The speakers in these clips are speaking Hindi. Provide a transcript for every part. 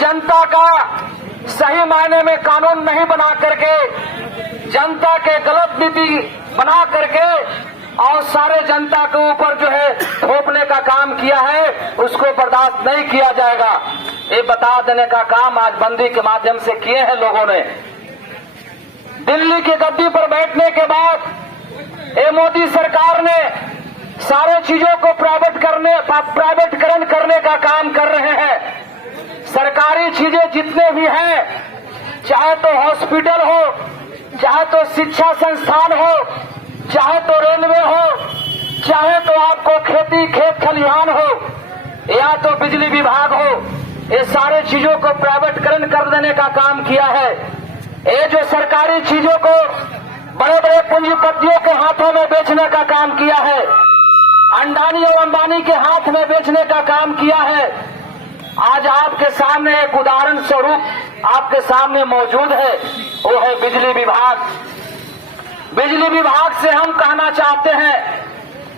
जनता का सही मायने में कानून नहीं बना करके जनता के गलत नीति बना करके और सारे जनता के ऊपर जो है थोपने का काम किया है, उसको बर्दाश्त नहीं किया जाएगा। ये बता देने का काम आज बंदी के माध्यम से किए हैं लोगों ने। दिल्ली की गद्दी पर बैठने के बाद ये मोदी सरकार ने सारे चीजों को प्राइवेटकरण करने का काम कर रहे हैं। सरकारी चीजें जितने भी हैं, चाहे तो हॉस्पिटल हो, चाहे तो शिक्षा संस्थान हो, चाहे तो रेलवे हो, चाहे तो आपको खेत खलिहान हो, या तो बिजली विभाग हो, ये सारे चीजों को प्राइवेटकरण कर देने का काम किया है। ये जो सरकारी चीजों को बड़े बड़े पूंजीपतियों के हाथों में बेचने का काम किया है, अंडानी और अंबानी के हाथ में बेचने का काम किया है। आज आपके सामने एक उदाहरण स्वरूप आपके सामने मौजूद है, वो है बिजली विभाग। बिजली विभाग से हम कहना चाहते हैं,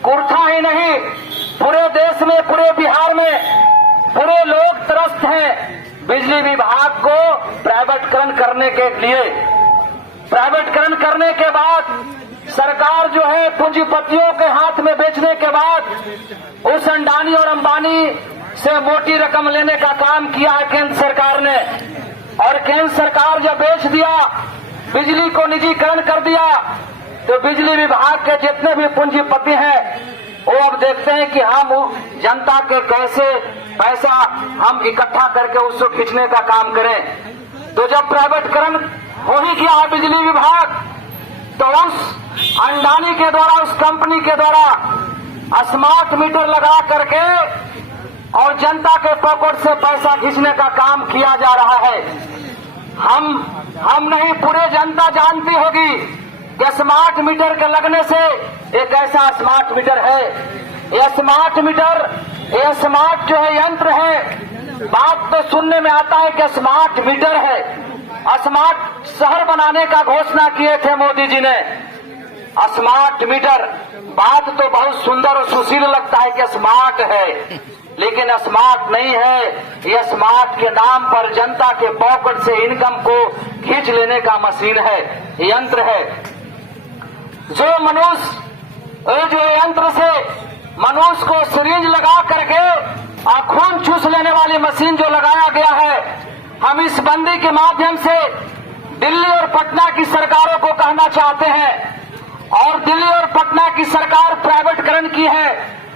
कुर्था ही नहीं पूरे देश में, पूरे बिहार में पूरे लोग त्रस्त हैं बिजली विभाग को प्राइवेटकरण करने के लिए। प्राइवेटकरण करने के बाद सरकार जो है पूंजीपतियों के हाथ में बेचने के बाद उस अंडानी और अंबानी से मोटी रकम लेने का काम किया है केंद्र सरकार ने। और केंद्र सरकार जब बेच दिया, बिजली को निजीकरण कर दिया, तो बिजली विभाग के जितने भी पूंजीपति हैं वो अब देखते हैं कि हम जनता के कैसे पैसा हम इकट्ठा करके उसको खींचने का काम करें। तो जब प्राइवेटकरण हो ही गया है बिजली विभाग, तो उस अंडानी के द्वारा, उस कंपनी के द्वारा स्मार्ट मीटर लगा करके और जनता के पॉकेट से पैसा खींचने का काम किया जा रहा है। हम नहीं, पूरे जनता जानती होगी कि स्मार्ट मीटर के लगने से एक ऐसा स्मार्ट मीटर है। ये स्मार्ट मीटर, ये स्मार्ट जो है यंत्र है, बात तो सुनने में आता है कि स्मार्ट मीटर है। स्मार्ट शहर बनाने का घोषणा किए थे मोदी जी ने। स्मार्ट मीटर, बात तो बहुत सुंदर और सुशील लगता है कि स्मार्ट है, लेकिन स्मार्ट नहीं है। यह स्मार्ट के नाम पर जनता के पॉकेट से इनकम को खींच लेने का मशीन है, यंत्र है। जो यंत्र से मनुष्य को सिरिंज लगा करके खून चूस लेने वाली मशीन जो लगाया गया है, हम इस बंदी के माध्यम से दिल्ली और पटना की सरकारों को कहना चाहते हैं, और दिल्ली और पटना की सरकार प्राइवेटकरण की है,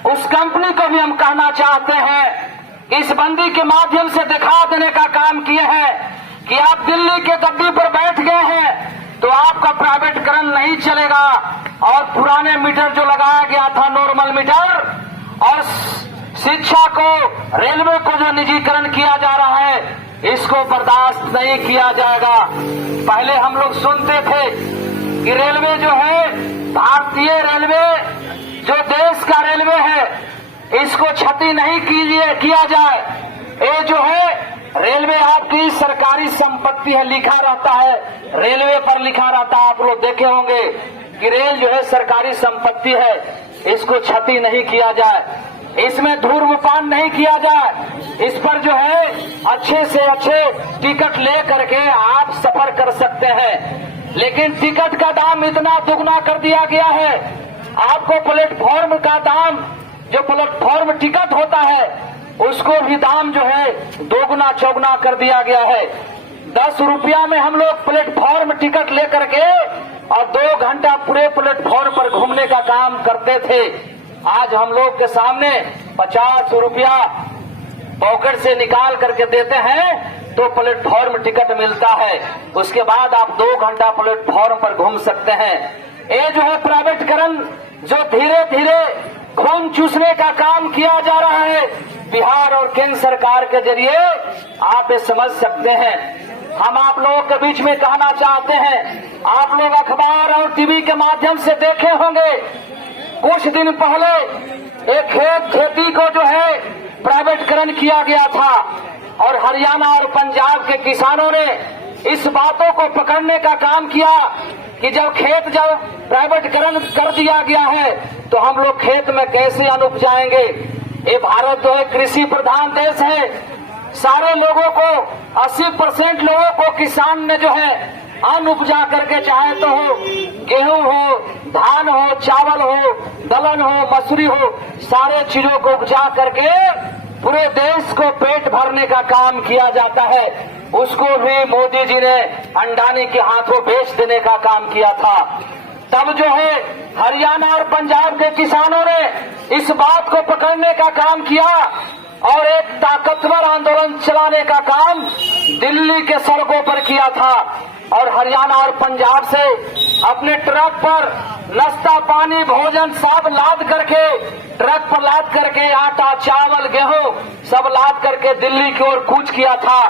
उस कंपनी को भी हम कहना चाहते हैं, इस बंदी के माध्यम से दिखा देने का काम किए हैं कि आप दिल्ली के गद्दी पर बैठ गए हैं तो आपका प्राइवेटकरण नहीं चलेगा। और पुराने मीटर जो लगाया गया था, नॉर्मल मीटर, और शिक्षा को, रेलवे को जो निजीकरण किया जा रहा है, इसको बर्दाश्त नहीं किया जाएगा। पहले हम लोग सुनते थे कि रेलवे जो है, भारतीय रेलवे जो देश का रेलवे है, इसको क्षति नहीं किया जाए। ये जो है रेलवे आपकी सरकारी संपत्ति है, लिखा रहता है, रेलवे पर लिखा रहता है, आप लोग देखे होंगे कि रेल जो है सरकारी संपत्ति है, इसको क्षति नहीं किया जाए, इसमें धूम्रपान नहीं किया जाए, इस पर जो है अच्छे से अच्छे टिकट ले करके आप सफर कर सकते हैं। लेकिन टिकट का दाम इतना दुगना कर दिया गया है, आपको प्लेटफॉर्म का दाम, जो प्लेटफॉर्म टिकट होता है, उसको भी दाम जो है दोगुना चौगुना कर दिया गया है। 10 रुपया में हम लोग प्लेटफॉर्म टिकट लेकर के और 2 घंटा पूरे प्लेटफॉर्म पर घूमने का काम करते थे। आज हम लोग के सामने 50 रुपया पॉकेट से निकाल करके देते हैं तो प्लेटफॉर्म टिकट मिलता है, उसके बाद आप 2 घंटा प्लेटफॉर्म पर घूम सकते हैं। ये जो है प्राइवेटकरण जो धीरे धीरे खून चूसने का काम किया जा रहा है बिहार और केंद्र सरकार के जरिए, आप ये समझ सकते हैं। हम आप लोगों के बीच में कहना चाहते हैं, आप लोग अखबार और टीवी के माध्यम से देखे होंगे, कुछ दिन पहले एक खेती को जो है प्राइवेटकरण किया गया था, और हरियाणा और पंजाब के किसानों ने इस बातों को पकड़ने का काम किया कि जब प्राइवेटकरण कर दिया गया है तो हम लोग खेत में कैसे अन्न उपजाएंगे। ये भारत जो है कृषि प्रधान देश है, सारे लोगों को 80% लोगों को किसान ने जो है अन्न उपजा करके, चाहे तो हो गेहूं हो, धान हो, चावल हो, दलहन हो, मसूरी हो, सारे चीजों को उपजा करके पूरे देश को पेट भरने का काम किया जाता है। उसको भी मोदी जी ने अंडानी के हाथों बेच देने का काम किया था। तब जो है हरियाणा और पंजाब के किसानों ने इस बात को पकड़ने का काम किया और एक ताकतवर आंदोलन चलाने का काम दिल्ली के सड़कों पर किया था। और हरियाणा और पंजाब से अपने ट्रक पर नाश्ता पानी भोजन सब लाद करके, ट्रक पर लाद करके आटा चावल गेहूं सब लाद करके दिल्ली की ओर कूच किया था।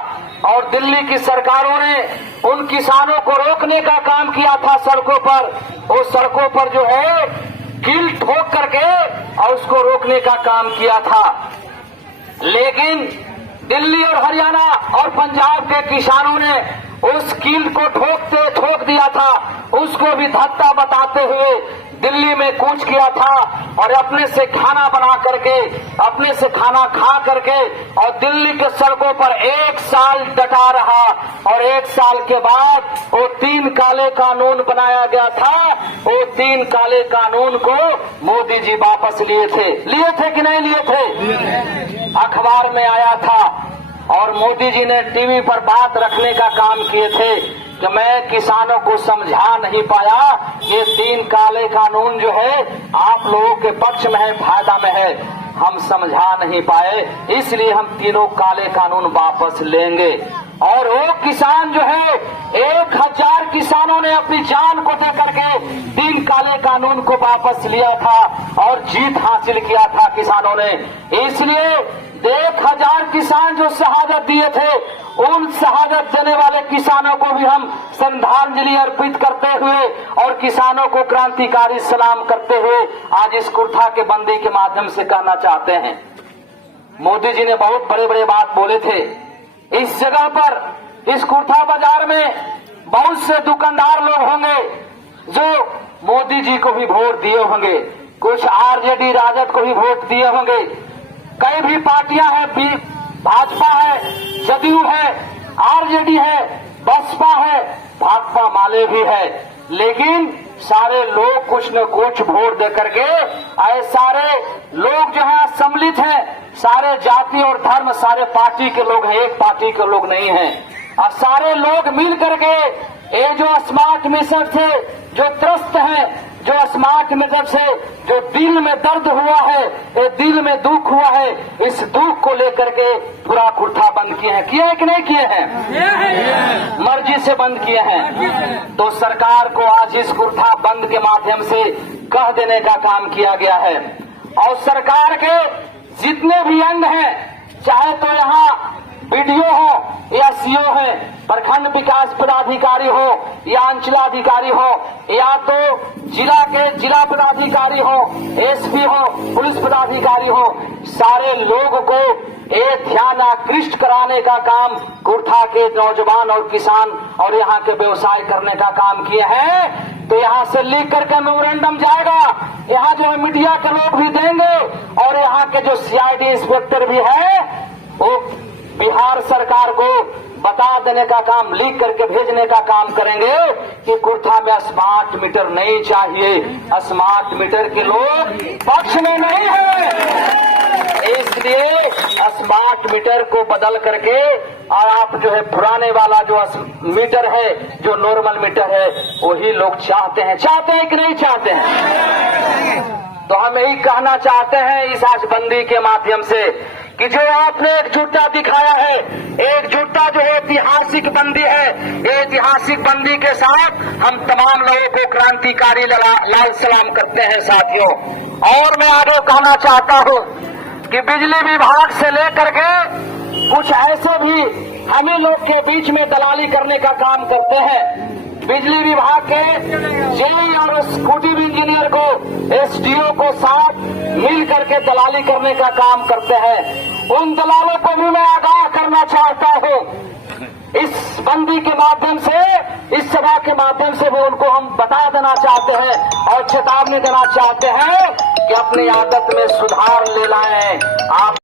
और दिल्ली की सरकारों ने उन किसानों को रोकने का काम किया था सड़कों पर। उस सड़कों पर जो है कील ठोक करके और उसको रोकने का काम किया था। लेकिन दिल्ली और हरियाणा और पंजाब के किसानों ने उस कील को ठोक दिया था। उसको भी धत्ता बताते हुए दिल्ली में कूच किया था और अपने से खाना बना करके, अपने से खाना खा करके और दिल्ली के सड़कों पर 1 साल डटा रहा। और 1 साल के बाद वो 3 काले कानून बनाया गया था। वो 3 काले कानून को मोदी जी वापस लिए थे कि नहीं लिए थे? अखबार में आया था और मोदी जी ने टीवी पर बात रखने का काम किए थे कि मैं किसानों को समझा नहीं पाया, ये 3 काले कानून जो है आप लोगों के पक्ष में है, फायदा में है, हम समझा नहीं पाए, इसलिए हम तीनों काले कानून वापस लेंगे। और वो किसान जो है 1000 किसानों ने अपनी जान को दे करके 3 काले कानून को वापस लिया था और जीत हासिल किया था किसानों ने। इसलिए 1000 किसान जो शहादत दिए थे, उन शहादत देने वाले किसानों को भी हम श्रद्धांजलि अर्पित करते हुए और किसानों को क्रांतिकारी सलाम करते हुए आज इस कुर्था के बंदी के माध्यम से कहना चाहते हैं, मोदी जी ने बहुत बड़े बड़े बात बोले थे। इस जगह पर इस कुर्था बाजार में बहुत से दुकानदार लोग होंगे जो मोदी जी को भी वोट दिए होंगे, कुछ आरजेडी राजद को भी वोट दिए होंगे। कई भी पार्टियां हैं, भाजपा है, जदयू है, आरजेडी है, बसपा है, भाकपा माले भी है, लेकिन सारे लोग कुछ न कुछ वोट दे करके आए। सारे लोग जो है सम्मिलित हैं, सारे जाति और धर्म सारे पार्टी के लोग हैं, एक पार्टी के लोग नहीं हैं। और सारे लोग मिल करके ये जो स्मार्ट मिशन से जो त्रस्त हैं, जो स्मार्ट मिशन से जो दिल में दर्द हुआ है, ये दिल में दुख हुआ है, इस दुख को लेकर के पूरा कुर्था बंद किए हैं। किए हैं कि नहीं किए हैं? मर्जी से बंद किए हैं। तो सरकार को आज इस कुर्था बंद के माध्यम से कह देने का काम किया गया है। और सरकार के जितने भी अंग हैं, चाहे तो यहाँ बीडीओ हो या सीओ है, प्रखंड विकास पदाधिकारी हो या अंचलाधिकारी हो, या तो जिला के जिला पदाधिकारी हो, एसपी हो, पुलिस पदाधिकारी हो, सारे लोगों को ये ध्यान आकृष्ट कराने का काम कुर्था के नौजवान और किसान और यहाँ के व्यवसाय करने का काम किए हैं। तो यहाँ से लिख करके मेमोरेंडम जाएगा, यहाँ जो है मीडिया के लोग भी देंगे और यहाँ के जो सीआईडी इंस्पेक्टर भी है वो बिहार सरकार को बता देने का काम, लिख करके भेजने का काम करेंगे कि कुर्था में स्मार्ट मीटर नहीं चाहिए, स्मार्ट मीटर के लोग पक्ष में नहीं है, इसलिए स्मार्ट मीटर को बदल करके और आप जो है पुराने वाला जो मीटर है, जो नॉर्मल मीटर है, वही लोग चाहते हैं कि नहीं चाहते हैं? तो हम यही कहना चाहते हैं इस आजबंदी के माध्यम से कि जो आपने एकजुटता दिखाया है, एकजुटता जो है ऐतिहासिक बंदी है, ऐतिहासिक बंदी के साथ हम तमाम लोगों को क्रांतिकारी लाल सलाम करते हैं साथियों। और मैं आगे कहना चाहता हूं कि बिजली विभाग से लेकर के कुछ ऐसे भी हम ही लोग के बीच में दलाली करने का काम करते हैं। बिजली विभाग के जेई और एक्जीक्यूटिव इंजीनियर को, एसडीओ को साथ मिल करके दलाली करने का काम करते हैं। उन दलालों को भी मैं आगाह करना चाहता हूं, इस बंदी के माध्यम से, इस सभा के माध्यम से भी उनको हम बता देना चाहते हैं और चेतावनी देना चाहते हैं कि अपनी आदत में सुधार ले लाएं। आप